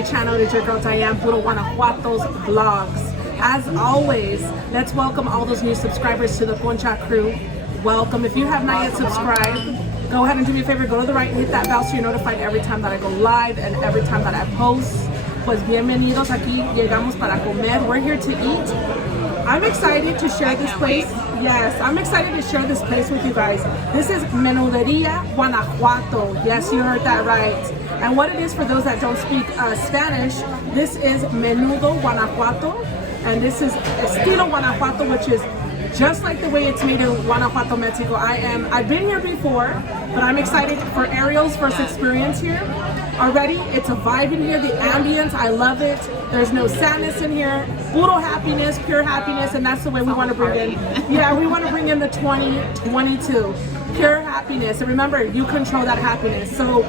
my channel. It is your girl Diane, PuroGuanajuato's vlogs. As always, let's welcome all those new subscribers to the CONCHA crew. Welcome. If you have not yet subscribed, go ahead and do me a favor, go to the right and hit that bell so you're notified every time that I go live and every time that I post. Pues bienvenidos, aquí llegamos para comer. We're here to eat. I'm excited to share this place. Yes, I'm excited to share this place with you guys. This is Menuderia Guanajuato. Yes, you heard that right. And what it is, for those that don't speak Spanish, this is Menudo, Guanajuato. And this is Estilo Guanajuato, which is just like the way it's made in Guanajuato, Mexico. I've been here before, but I'm excited for Ariel's first experience here. Already, it's a vibe in here. The ambience, I love it. There's no sadness in here. Puro happiness, pure happiness, and that's the way we want to bring in. Yeah, we want to bring in the 2022. Pure happiness. And remember, you control that happiness. So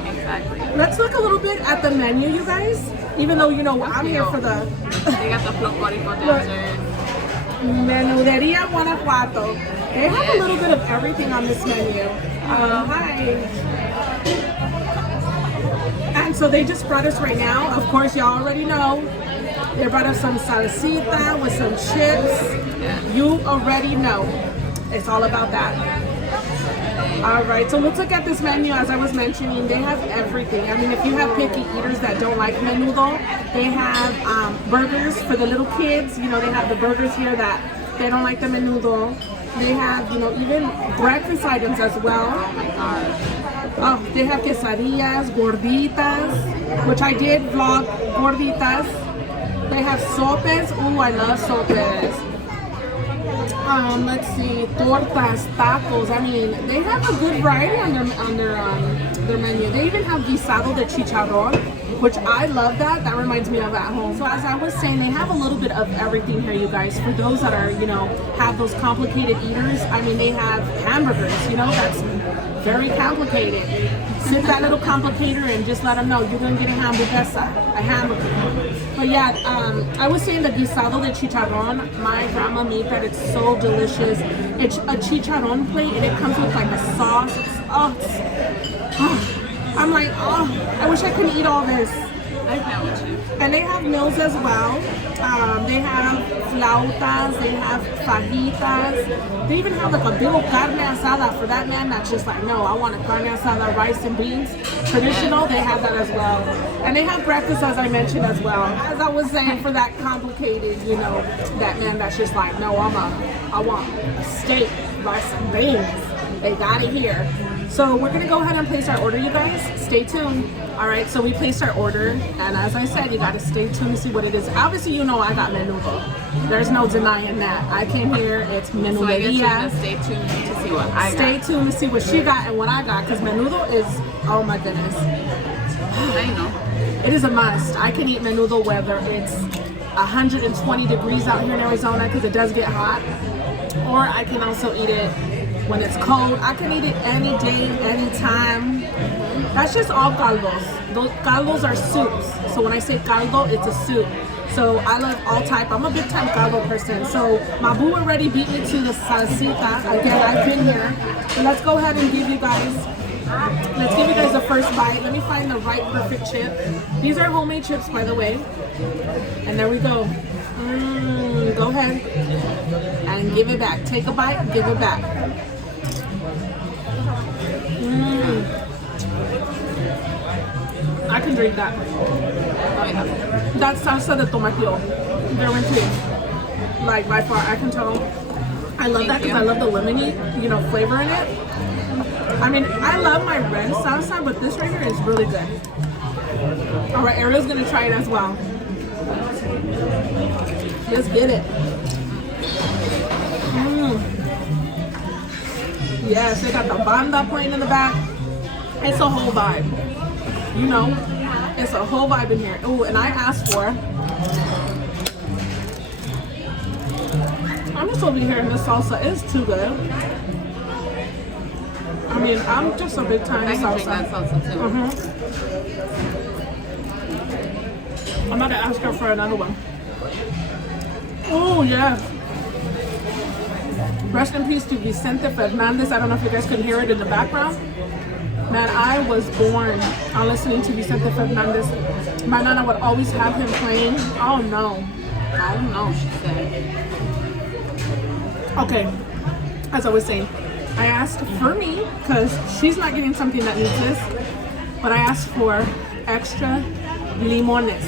let's look a little bit at the menu, you guys. Even though, you know, I'm here for the... They got the folklorico dancers. Menuderia Guanajuato. They have a little bit of everything on this menu. Hi. And so they just brought us right now. Of course, y'all already know. They brought us some salsita with some chips. You already know. It's all about that. All right, so let's look at this menu. As I was mentioning, they have everything. I mean, if you have picky eaters that don't like menudo, they have burgers for the little kids. You know, they have the burgers here that they don't like the menudo. They have, you know, even breakfast items as well. Oh my gosh. Oh, they have quesadillas, gorditas, which I did vlog gorditas. They have sopes. Ooh, I love sopes. Let's see, tortas, tacos. I mean, they have a good variety on their menu. They even have guisado de chicharrón, which I love that. That reminds me of at home. So as I was saying, they have a little bit of everything here, you guys. For those that are, you know, have those complicated eaters, I mean, they have hamburgers, you know, that's very complicated. Sit that little complicator and just let them know you're going to get a hamburguesa, a hamburger. But yeah, I was saying the guisado de chicharrón, my grandma made that. It's so delicious. It's a chicharrón plate and it comes with like a sauce. I'm like, oh, I wish I could eat all this. I know what you. And they have meals as well. They have flautas, they have fajitas. They even have like a big old carne asada for that man that's just like, no, I want a carne asada, rice and beans. Traditional, they have that as well. And they have breakfast, as I mentioned, as well. As I was saying, for that complicated, you know, that man that's just like, no, I want a steak, rice and beans. They got it here. So we're gonna go ahead and place our order, you guys. Stay tuned. All right, so we placed our order, and as I said, you gotta stay tuned to see what it is. Obviously, you know I got menudo. There's no denying that. I came here, it's Menuderia. So I guess you're gonna stay tuned to see what I got. Stay tuned to see what she got and what I got, because menudo is, oh my goodness. I know. It is a must. I can eat menudo whether it's 120 degrees out here in Arizona, because it does get hot, or I can also eat it when it's cold. I can eat it any day, anytime. That's just all caldos. Those caldos are soups. So when I say caldo, it's a soup. So I love all type. I'm a big time caldo person. So my boo already beat me to the salsita. Again, I've been here. So let's go ahead and give you guys the first bite. Let me find the right perfect chip. These are homemade chips, by the way. And there we go. Go ahead and give it back. Take a bite, give it back. I can drink that. Oh yeah. That's salsa de tomatillo. Guaranteed. Like by far, I can tell. I love that because I love the lemony, you know, flavor in it. I mean, I love my red salsa, but this right here is really good. All right, Ariel's gonna try it as well. Let's get it. Yes, they got the banda playing in the back. It's a whole vibe. You know, it's a whole vibe in here. Oh, and I asked for. I'm just over here and this salsa is too good. I mean, I'm just a big time I can drink that salsa. salsa too. I'm about to ask her for another one. Oh, yes. Rest in peace to Vicente Fernandez. I don't know if you guys can hear it in the background. Man, I was born on listening to Vicente Fernandez. My nana would always have him playing. Oh no. Oh no, she said. Okay, as I was saying, I asked for me, because she's not getting something that needs this, but I asked for extra limones.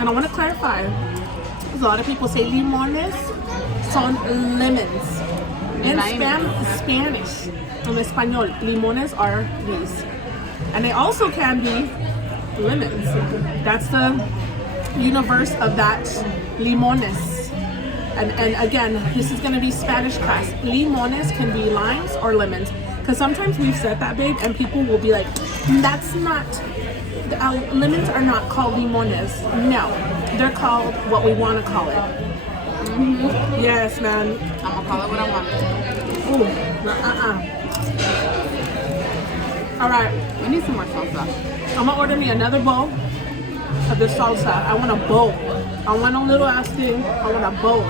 And I want to clarify, a lot of people say limones son lemons. In Spanish, in Espanol, limones are these. And they also can be lemons. That's the universe of that limones. And again, this is going to be Spanish class. Limones can be limes or lemons. Because sometimes we've said that, babe, and people will be like, that's not, lemons are not called limones. No, they're called what we want to call it. Mm-hmm. Yes, man. I'm going to call it what I want. Ooh, All right. We need some more salsa. I'm going to order me another bowl of the salsa. I want a bowl. I want a little ass thing. I want a bowl.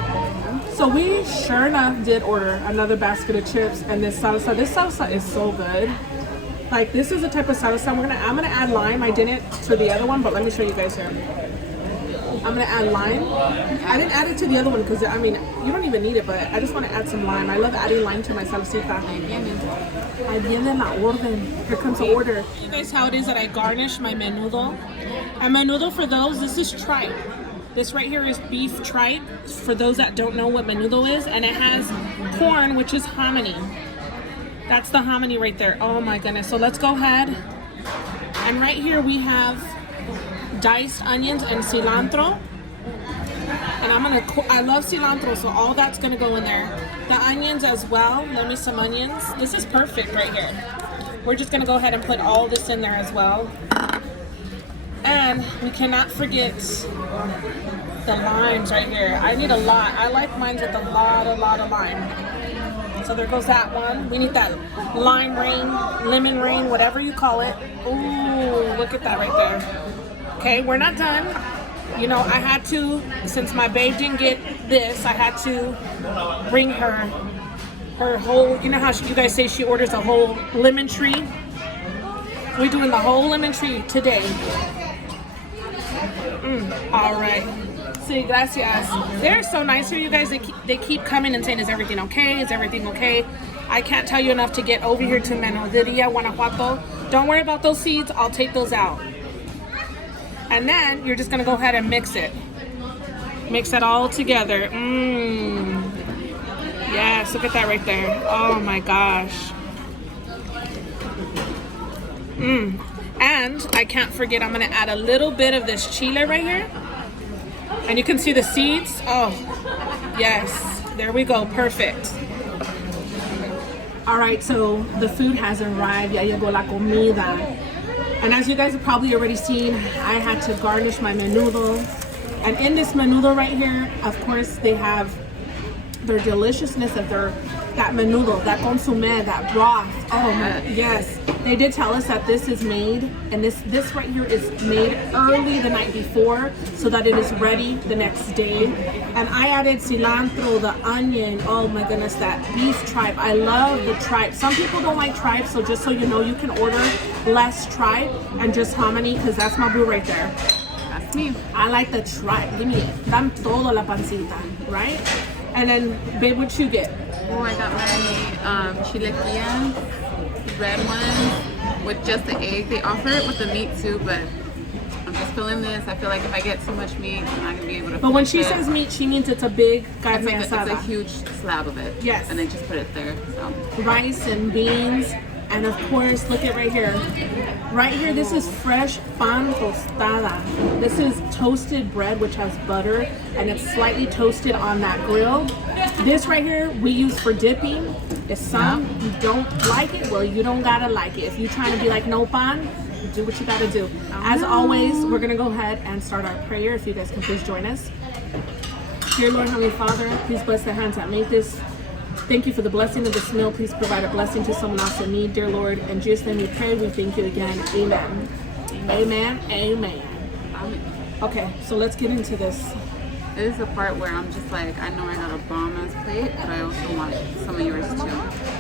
So we sure enough did order another basket of chips and this salsa. This salsa is so good. Like, this is the type of salsa I'm gonna add lime. I didn't to the other one, but let me show you guys here. I'm gonna add lime. I didn't add it to the other one because, I mean, you don't even need it, but I just want to add some lime. I love adding lime to my salsita. Ahí viene la orden. Here comes the order. You guys, how it is that I garnish my menudo. And menudo, for those, this is tripe. This right here is beef tripe, for those that don't know what menudo is. And it has corn, which is hominy. That's the hominy right there. Oh my goodness. So let's go ahead. And right here we have diced onions and cilantro. And I love cilantro, so all that's gonna go in there. The onions as well. Let me some onions. This is perfect right here. We're just gonna go ahead and put all this in there as well. And we cannot forget the limes right here. I need a lot. I like mine with a lot of lime. So there goes that one. We need that lime rain, lemon rain, whatever you call it. Ooh, look at that right there. Okay, we're not done. You know, I had to, since my babe didn't get this, I had to bring her whole, you know how you guys say she orders a whole lemon tree? We're doing the whole lemon tree today. All right. Sí, gracias. They're so nice here, you guys. They keep coming and saying, is everything okay? Is everything okay? I can't tell you enough to get over here to Menuderia Guanajuato. Don't worry about those seeds. I'll take those out. And then you're just going to go ahead and mix it. Mix it all together. Yes, look at that right there. Oh my gosh. And I can't forget, I'm going to add a little bit of this chile right here. And you can see the seeds. Oh, yes. There we go. Perfect. All right, so the food has arrived. Ya llegó la comida. And as you guys have probably already seen, I had to garnish my menudo. And in this menudo right here, of course, they have their deliciousness of that menudo, that consommé, that broth. Oh my, yes. They did tell us that this is made, and this right here is made early the night before so that it is ready the next day. And I added cilantro, the onion, oh my goodness, that beef tripe. I love the tripe. Some people don't like tripe, so just so you know, you can order less tripe and just hominy, because that's my boo right there. That's me. I like the tripe. Give me it. Dame todo la pancita, right? And then, babe, what you get? Oh, I got my chilequilla, red one, with just the egg. They offer it with the meat too, but I'm just feeling this. I feel like if I get too much meat, I'm not gonna be able to. But when she says meat, she means it's a big carne asada. It's a huge slab of it. Yes. And they just put it there. So. Rice and beans, and of course, look at right here. Right here, this is fresh pan tostada. This is toasted bread, which has butter, and it's slightly toasted on that grill. This right here, we use for dipping. If some you don't like it, well, you don't gotta like it. If you're trying to be like no pan, do what you gotta do. As always, we're gonna go ahead and start our prayer. If you guys can please join us. Dear Lord, Heavenly Father, please bless the hands that made this. Thank you for the blessing of this meal. Please provide a blessing to someone else in need, dear Lord. In Jesus' name we pray. We thank you again. Amen. Amen. Amen. Okay, so let's get into this. This is the part where I'm just like, I know I got a bomb-ass plate, but I also want some of yours too.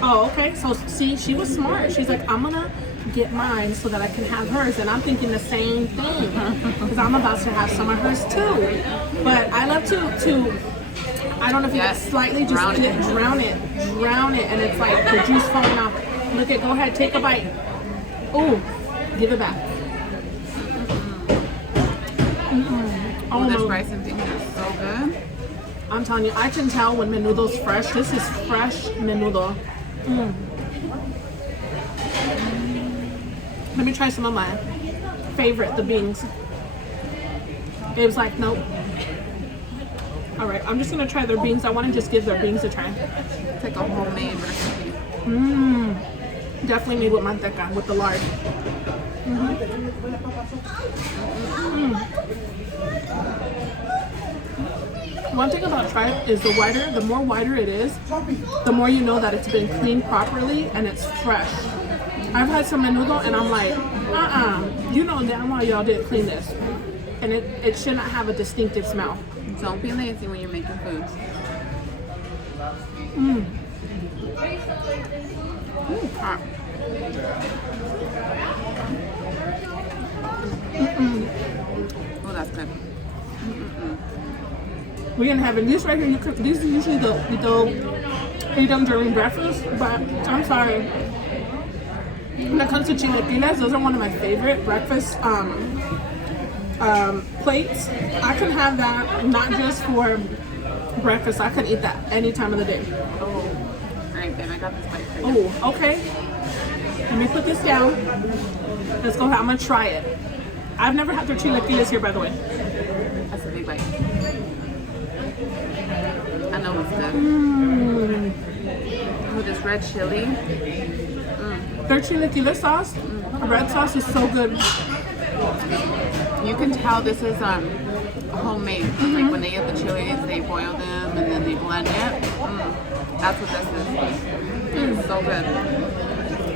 Oh, okay. So see, she was smart. She's like, I'm gonna get mine so that I can have hers. And I'm thinking the same thing because I'm about to have some of hers too. But I love to I don't know if you Yes. can slightly just Drown it. drown it, and it's like the juice falling off. Look at, go ahead, take a bite. Oh, give it back. Oh, this my- rice and beans is so good. I'm telling you, I can tell when menudo's fresh. This is fresh menudo. Let me try some of my favorite, the beans. It was like, nope. All right, I'm just gonna try their beans. I want to just give their beans a try. It's like a homemade recipe. Definitely made with manteca, with the lard. One thing about tripe is the more wider it is, the more you know that it's been cleaned properly and it's fresh. I've had some menudo and I'm like, you know damn well y'all didn't clean this. And it should not have a distinctive smell. Don't be lazy when you're making foods. Hot. Oh, that's good. We didn't have it. These right here, these are usually we don't eat them during breakfast, but I'm sorry. When it comes to chilaquiles, those are one of my favorite breakfast plates. I can have that not just for breakfast. I can eat that any time of the day. Oh, all right, babe, I got this bite for you. Oh, okay. Let me put this down. Let's go. I'm gonna try it. I've never had their chilaquiles here, by the way. That's a big bite. I know it's good. With this red chili. Their chilaquile sauce, red sauce is so good. You can tell this is homemade. Like when they get the chilies, they boil them and then they blend it. That's what this is. It's so good.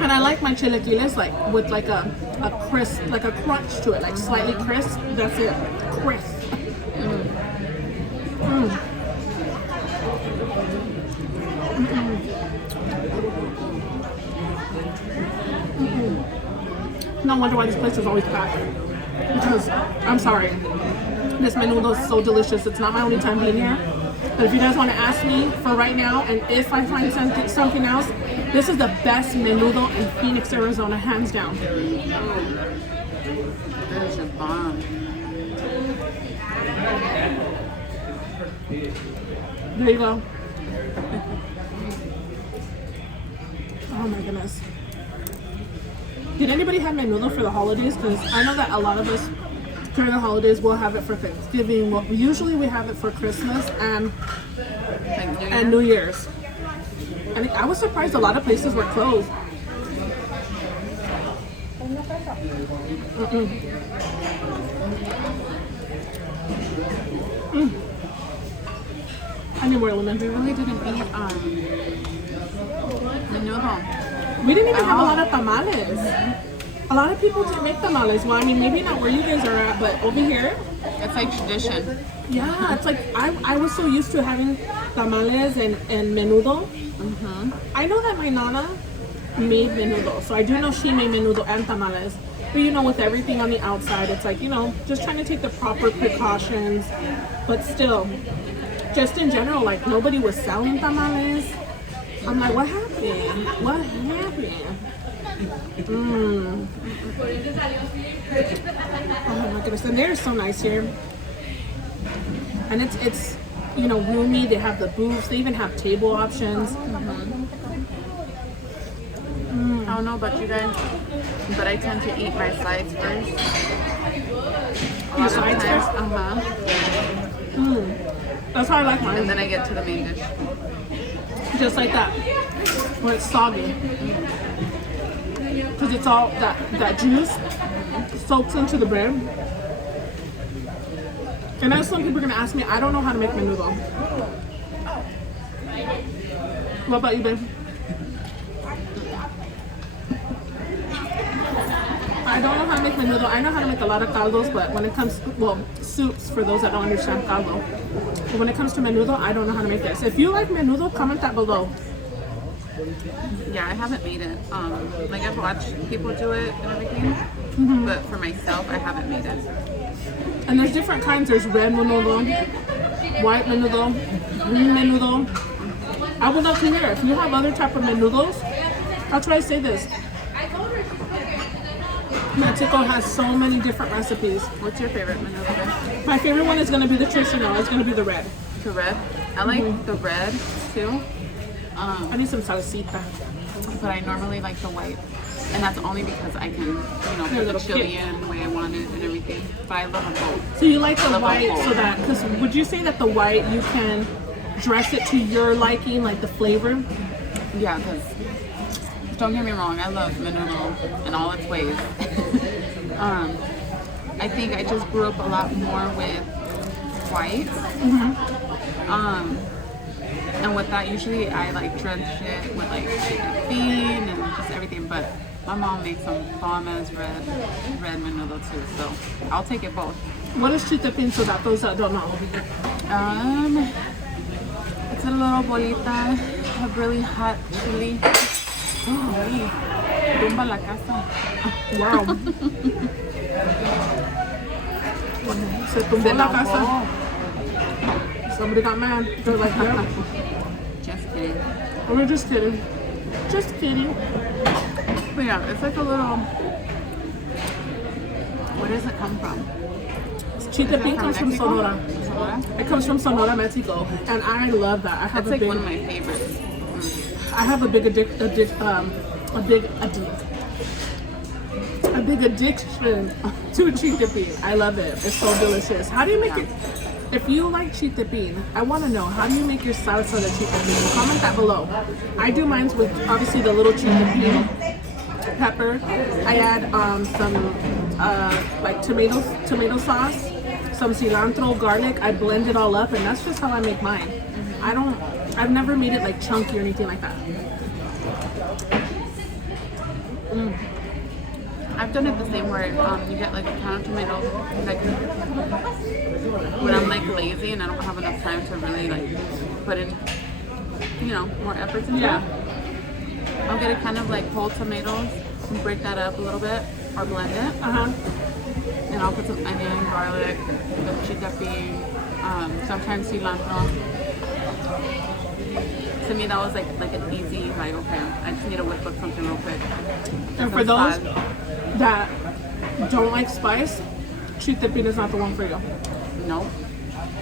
And I like my chilaquiles like with like a crisp, like a crunch to it, like slightly crisp. That's it, crisp. No wonder why this place is always packed. Because, I'm sorry, this menudo is so delicious. It's not my only time being here. But if you guys want to ask me for right now, and if I find something else, this is the best menudo in Phoenix, Arizona, hands down. This is bomb. There you go. Oh my goodness. Did anybody have menudo for the holidays? Because I know that a lot of us during the holidays will have it for Thanksgiving. Well, usually we have it for Christmas and New Year's. And I was surprised a lot of places were closed. I need more lemon. We really didn't eat menudo. We didn't even have a lot of tamales. A lot of people didn't make tamales. Well, I mean, maybe not where you guys are at, but over here, It's like tradition. yeah, it's like I was so used to having tamales and menudo. I know that my nana made menudo, so I do know she made menudo and tamales. But you know, with everything on the outside, it's like, you know, just trying to take the proper precautions. But still, just in general, like nobody was selling tamales. I'm like, what happened? What happened? Oh my goodness, and they're so nice here. And it's you know, roomy. They have the booths. They even have table options. I don't know about you guys, but I tend to eat my sides first. Your sides first? That's how I like And mine. then I get to the main dish. Just like that, when it's soggy. Because it's all that juice soaks into the bread. And as some people are gonna ask me, I don't know how to make menudo. What about you, babe? I don't know how to make menudo. I know how to make a lot of caldos, but when it comes, well, soups for those that don't understand caldo. But when it comes to menudo, I don't know how to make this. If you like menudo, comment that below. Yeah, I haven't made it. Like I've watched people do it and everything, but for myself, I haven't made it. And there's different kinds. There's red menudo, white menudo, green menudo. I would love to hear if you have other type of menudos. That's why I say this. Mexico has so many different recipes. What's your favorite menudo? My favorite one is going to be the traditional. It's going to be the red. The red? I like the red too. I need some salsita. But I normally like the white. And that's only because I can, put the chili in the way I want it and everything. But I love them both. So you like the white so that, because would you say that the white you can dress it to your liking, like the flavor? Yeah, because don't get me wrong, I love menudo in all its ways. I think I just grew up a lot more with white. And with that, usually I like drench it with like chicken bean and just everything. But my mom makes some bomb as red menudo too, so I'll take it both. What is chitapin so that those that don't know? It's a little bolita of really hot chili. Oh, tumba la casa. Wow. Se tumbó la casa. Somebody got mad. They're like, yeah. Just kidding. We're just kidding. Just kidding. But yeah, it's like a little. Where does it come from? Chitapin comes from Sonora. Sonora? It comes from Sonora, Mexico, and I love that. I have It's like one of my favorites. I have a big addiction to chitapin. I love it. It's so delicious. How do you make it? If you like chitapin, I want to know, how do you make your salsa de chitapin? Comment that below. I do mine with obviously the little chitapin pepper. I add some like tomato sauce, some cilantro, garlic. I blend it all up, and that's just how I make mine. I've never made it like chunky or anything like that. I've done it the same way. You get like a can of tomatoes. Like when I'm like lazy and I don't have enough time to really like put in, more effort into it. I'll get a kind of like whole tomatoes and break that up a little bit or blend it. And I'll put some onion, garlic, chitapin, sometimes cilantro. To me, that was like an easy, like, okay, I just need to whip up something real quick. And for those that don't like spice, chitapin is not the one for you. No.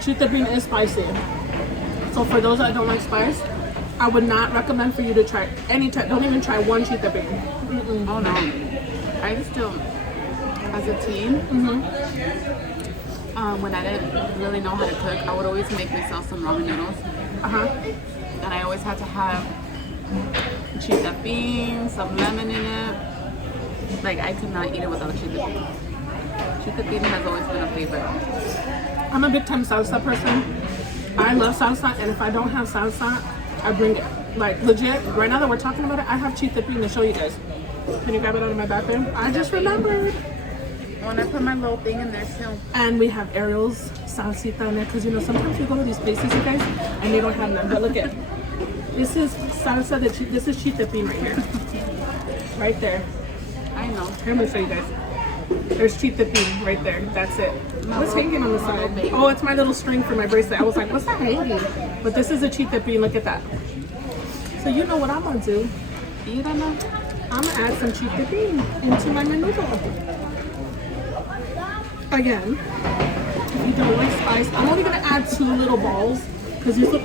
Chitapin is spicy. So for those that don't like spice, I would not recommend for you to try any type. Don't even try one chitapin. Oh no. I used to, as a teen, when I didn't really know how to cook, I would always make myself some ramen noodles. And I always had to have chitapin, some lemon in it. Like, I could not eat it without chitapin. Chitapin has always been a favorite. I'm a big time salsa person. I love salsa, and if I don't have salsa, I bring it. Like, legit, right now that we're talking about it, I have chitapin to show you guys. Can you grab it out of my bathroom? I just remembered. When I put my little thing in there too. And we have Ariel's salsita in there, because sometimes we go to these places, you guys, and they don't have none. But look at, this is salsa, this is chitapin right here. Right there. I know. Here, I'm going to show you guys. There's chitapin right there. That's it. What's hanging on the side? Oh, it's my little string for my bracelet. I was like, what's that hanging? But this is a chitapin. Look at that. So you know what I'm going to do. You don't know? I'm going to add some chitapin into my menudo. Again, if you don't like spice, I'm only going to add 2 little balls. Because these look...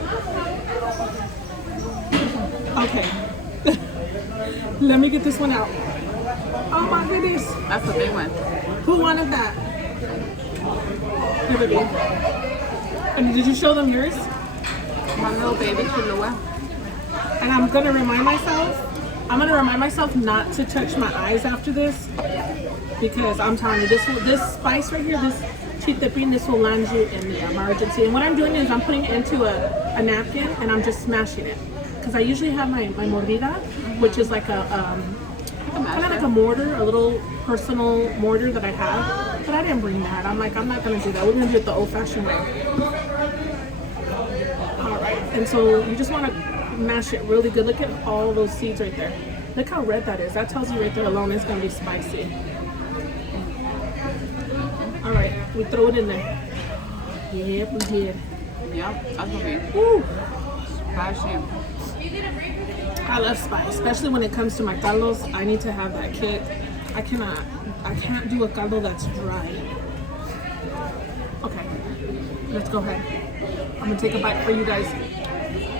Okay. Let me get this one out. Oh my goodness. That's a big one. Who wanted that? Here, baby. And did you show them yours? My little baby Chulua. And I'm gonna remind myself not to touch my eyes after this, because I'm telling you, this spice right here, this chitapin, this will land you in the emergency. And what I'm doing is I'm putting it into a napkin and I'm just smashing it, because I usually have my mordida, which is like a kind of like a mortar, a little personal mortar that I have, but I didn't bring that. I'm like, I'm not gonna do that. We're gonna do it the old-fashioned way. All right, and so you just want to mash it really good. Look at all those seeds right there. Look how red that is. That tells you right there alone it's gonna be spicy. All right, we throw it in there. Yep, we did. Yep, that's gonna be spicy. I love spice, especially when it comes to my caldos. I need to have that kick. I can't do a caldo that's dry. Okay, let's go ahead. I'm gonna take a bite for you guys.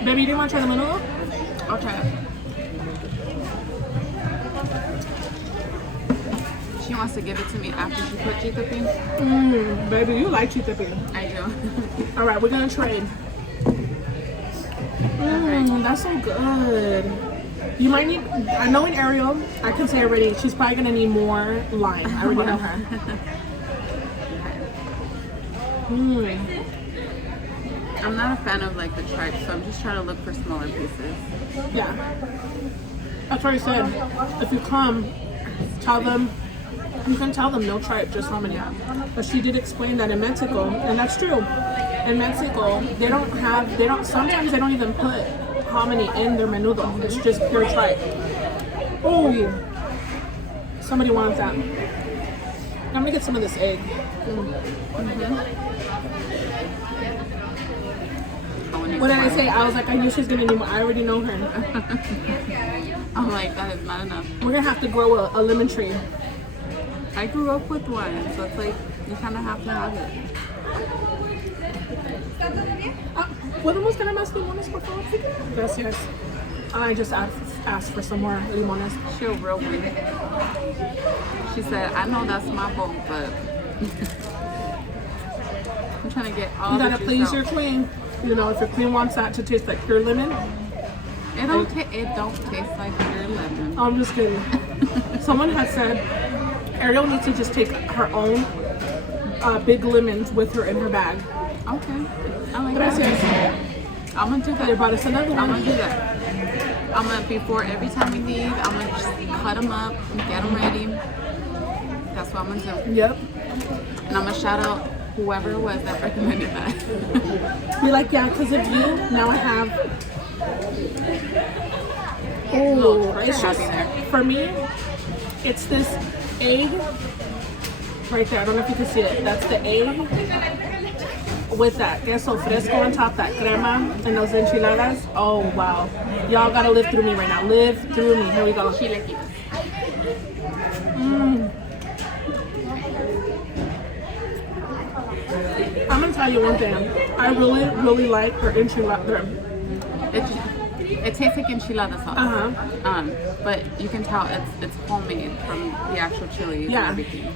Baby, you didn't want to try the menudo? I'll try it. She wants to give it to me after she put chitapin. Baby, you like chitapin. I do. All right, we're gonna trade. That's so good. You might need, I know in Ariel, I can say already, she's probably gonna need more lime. I already know her. I'm not a fan of like the tripe, so I'm just trying to look for smaller pieces. Yeah. That's what I said. If you come, tell them, you can tell them no tripe, just hominy. But she did explain that in Mexico, and that's true. In Mexico, sometimes they don't even put hominy in their menudo. It's just pure tripe. Oh, somebody wants that. I'm gonna get some of this egg. What did I say? I was like, I knew she was gonna need more. I already know her. I'm like, that is not enough. We're gonna have to grow a lemon tree. I grew up with one, so it's like, you kind of have to have it. ¿Podemos tener más limones, por favor? Gracias. I just asked for some more limones. She was real weird. She said, I know that's my bowl, but I'm trying to get all You the gotta juice please out. your queen. You know, if your queen wants that to taste like pure lemon. It don't taste like pure lemon. I'm just kidding. Someone had said Ariel needs to just take her own big lemons with her in her bag. Okay. I like Gracias. that. I'm gonna do that. They brought us another one. I'm gonna do that. I'm gonna, before every time we leave, I'm gonna just cut them up and get them ready. That's what I'm gonna do. Yep. And I'm gonna shout out whoever it was that recommended that. Be like, yeah, because of you, now I have. Look, Oh, it's just, there. for me, it's this egg right there. I don't know if you can see it. That's the egg with that queso fresco on top, that crema, and those enchiladas. Oh, wow. Y'all gotta live through me right now. Live through me. Here we go. I'm gonna tell you one thing. I really, really like her enchilada. It tastes like enchilada sauce. But you can tell it's homemade from the actual chilies Yeah. and everything.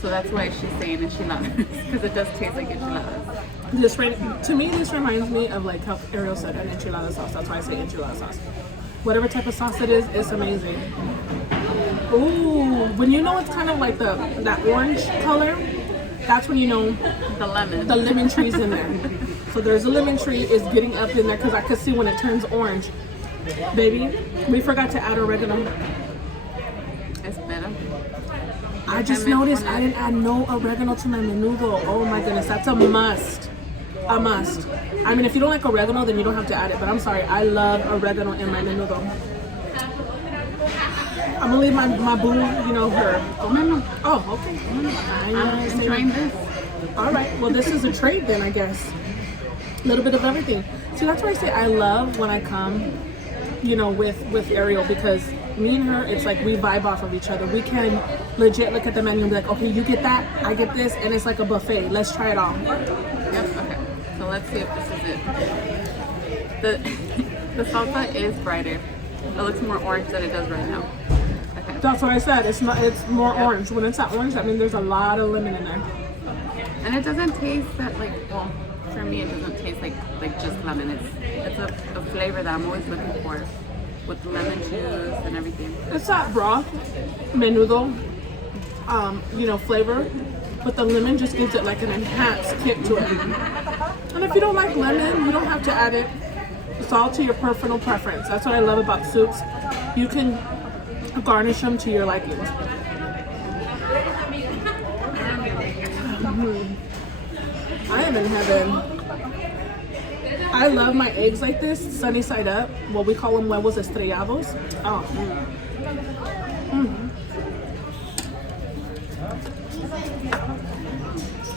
So that's why she's saying enchiladas, because it does taste like enchiladas. To me, this reminds me of like how Ariel said an enchilada sauce. That's why I say enchilada sauce. Whatever type of sauce it is, it's amazing. Ooh, when you know it's kind of like that orange color, that's when you know The lemon. the lemon tree's in there. So there's a lemon tree is getting up in there because I could see when it turns orange. Baby, we forgot to add oregano. It's better. I just noticed I didn't add no oregano to my menudo. Oh my goodness, that's a must. A must. I mean, if you don't like oregano, then you don't have to add it. But I'm sorry, I love oregano in my menudo. I'm gonna leave my boo, you know, her. Oh, okay. I'm enjoying this. All right. Well, this is a trade then, I guess. A little bit of everything. See, that's why I say I love when I come, you know, with Ariel, because me and her, it's like we vibe off of each other. We can legit look at the menu and be like, okay, you get that, I get this, and it's like a buffet. Let's try it all. Yep, okay. So let's see if this is it. The salsa is brighter. It looks more orange than it does right now. Okay. That's what I said. It's more orange. When it's that orange, that means there's a lot of lemon in there. And it doesn't taste that like, well, for me it doesn't taste like just lemon. It's a flavor that I'm always looking for with the lemon juice and everything. It's that broth, menudo, you know, flavor, but the lemon just gives it like an enhanced kick to it. And if you don't like lemon, you don't have to add it. It's all to your personal preference. That's what I love about soups. You can garnish them to your likings. I am in heaven. I love my eggs like this, sunny side up. What we call them huevos estrellados. Oh.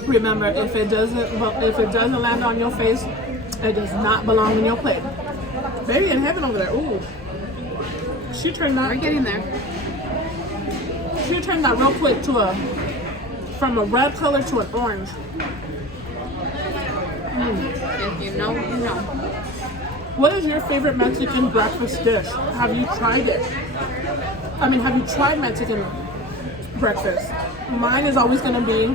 Remember, if it doesn't land on your face, it does not belong in your plate. Baby in heaven over there. Ooh. She turned that. We're getting there. She turned that real quick to from a red color to an orange. If you know, you know. What is your favorite Mexican breakfast dish? Have you tried it? I mean, have you tried Mexican breakfast? Mine is always going to be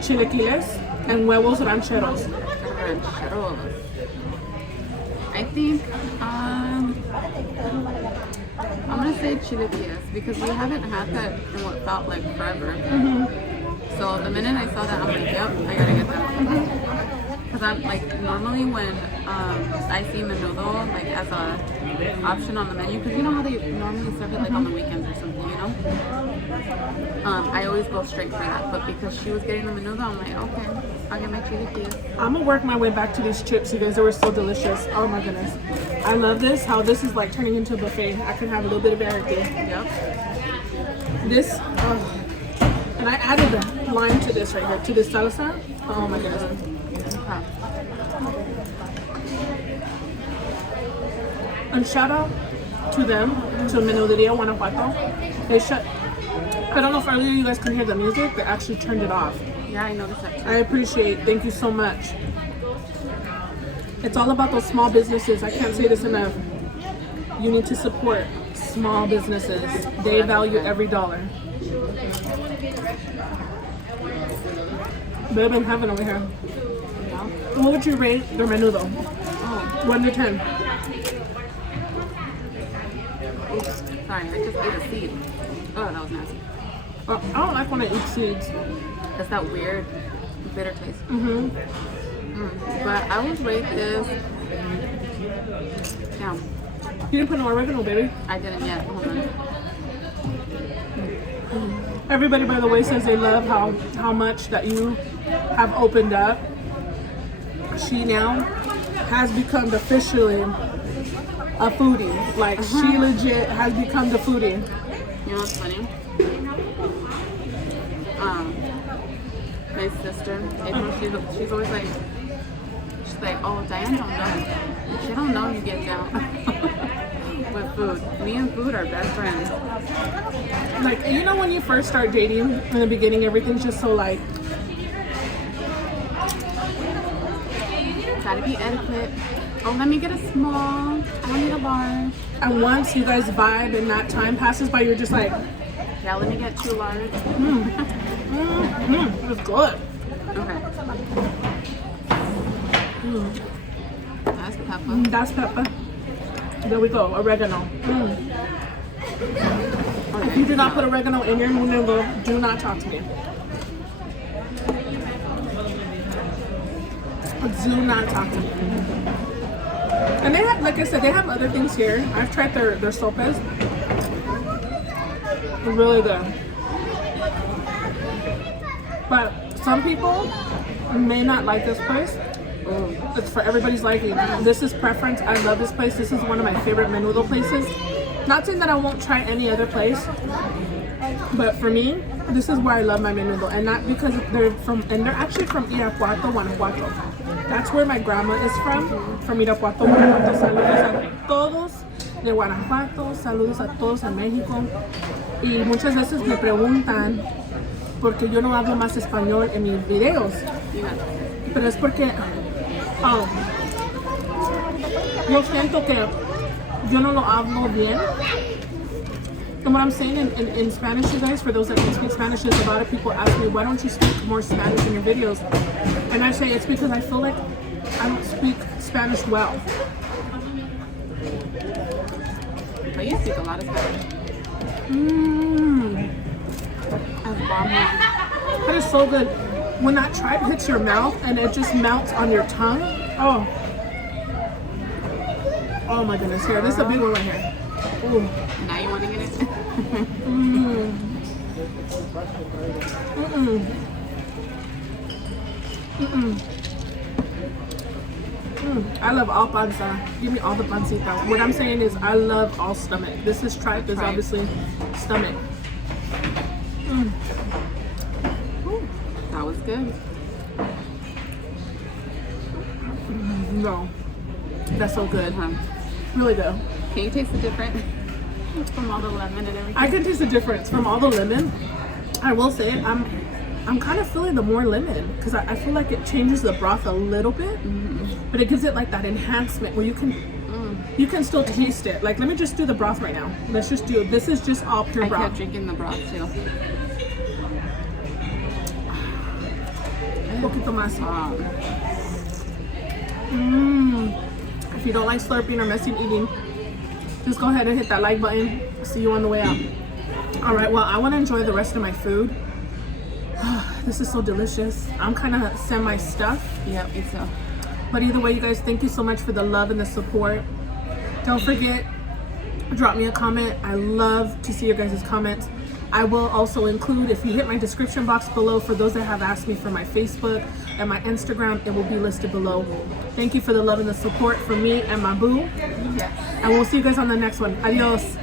chilaquiles and huevos rancheros. Rancheros. I think I'm gonna say chilaquiles because we haven't had that in what felt like forever. So the minute I saw that, I'm like, yep, I gotta get that. Because I'm like, normally when I see menudo like as a option on the menu, because you know how they normally serve it like on the weekends or something, you know? I always go straight for that. But because she was getting the menudo, I'm like, okay, I'll get my chilaquiles. I'm gonna work my way back to these chips, you guys. They were so delicious. Oh my goodness. I love this, how this is like turning into a buffet. I can have a little bit of everything. Yep. This, and I added the lime to this right here, to this salsa. Oh my goodness. Okay. And shout out to them, to Menudearia Guanajuato. They shut, I don't know if earlier you guys can hear the music, they actually turned it off. Yeah, I noticed that too. I appreciate, thank you so much. It's all about those small businesses. I can't say this enough. You need to support small businesses. They value every dollar. Babe in heaven over here. What would you rate their menudo? 1 to 10. Oops, sorry, I just ate a seed. Oh, that was nasty. I don't like when I eat seeds. That's that weird bitter taste. But I would rate this. Yeah, You didn't put no oregano, baby. I didn't yet. Hold on. Everybody, by the way, says they love how much that you have opened up. She now has become officially a foodie. Like, she legit has become the foodie. You know what's funny? My sister, April, she's always like, oh, Diane don't know. She don't know you get down with food. Me and food are best friends. Like, you know when you first start dating, in the beginning, everything's just so like, Gotta be etiquette. Oh, let me get a small. I don't need a large. and once you guys vibe and that time passes by, you're just like, Yeah, let me get 2 large. it's good. Okay. That's pepper. That's pepper. There we go, oregano. If you do not put oregano in your menudo, do not talk to me. Do not talk to me. And they have, like I said, they have other things here. I've tried their sopes. They're really good. But some people may not like this place. It's for everybody's liking. This is preference. I love this place. This is one of my favorite menudo places. Not saying that I won't try any other place, but for me, this is where I love my menudo, and not because they're actually from Irapuato, Guanajuato. That's where my grandma is from Irapuato, Guanajuato. Saludos a todos de Guanajuato, saludos a todos en México. Y muchas veces me preguntan por qué yo no hablo más español en mis videos, pero es porque yo siento que yo no lo hablo bien. And what I'm saying in Spanish, you guys, for those that can speak Spanish, is a lot of people ask me, why don't you speak more Spanish in your videos? And I say it's because I feel like I don't speak Spanish well. But you speak a lot of Spanish. That is so good. When that tripe hits your mouth and it just melts on your tongue, oh my goodness. Here, this is a big one right here. Ooh. Now you want to get it? I love all panza. Give me all the pancita. What I'm saying is I love all stomach. This is tripe, is obviously stomach. Ooh, that was good. No, that's so good. Really good. Can you taste the difference from all the lemon and everything? I can taste the difference from all the lemon. I will say I'm kind of feeling the more lemon because I feel like it changes the broth a little bit, but it gives it like that enhancement where you can still taste it. Like, let me just do the broth right now. Let's just do it. This is just all pure broth. I kept drinking the broth too. Un poquito más. If you don't like slurping or messy eating, just go ahead and hit that like button. See you on the way out. All right, well, I want to enjoy the rest of my food. This is so delicious. I'm kind of semi-stuffed. Yep, me too. But either way, you guys, thank you so much for the love and the support. Don't forget, drop me a comment. I love to see your guys' comments. I will also include, if you hit my description box below, for those that have asked me for my Facebook and my Instagram, it will be listed below. Thank you for the love and the support from me and my boo. Yes. And we'll see you guys on the next one. Adios.